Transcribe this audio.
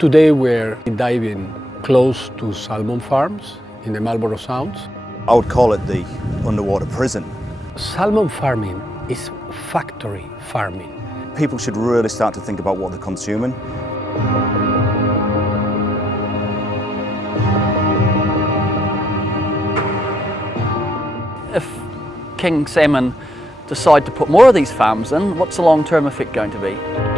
Today we're diving close to salmon farms in the Pelorus Sound. I would call it the underwater prison. Salmon farming is factory farming. People should really start to think about what they're consuming. If King Salmon decide to put more of these farms in, what's the long-term effect going to be?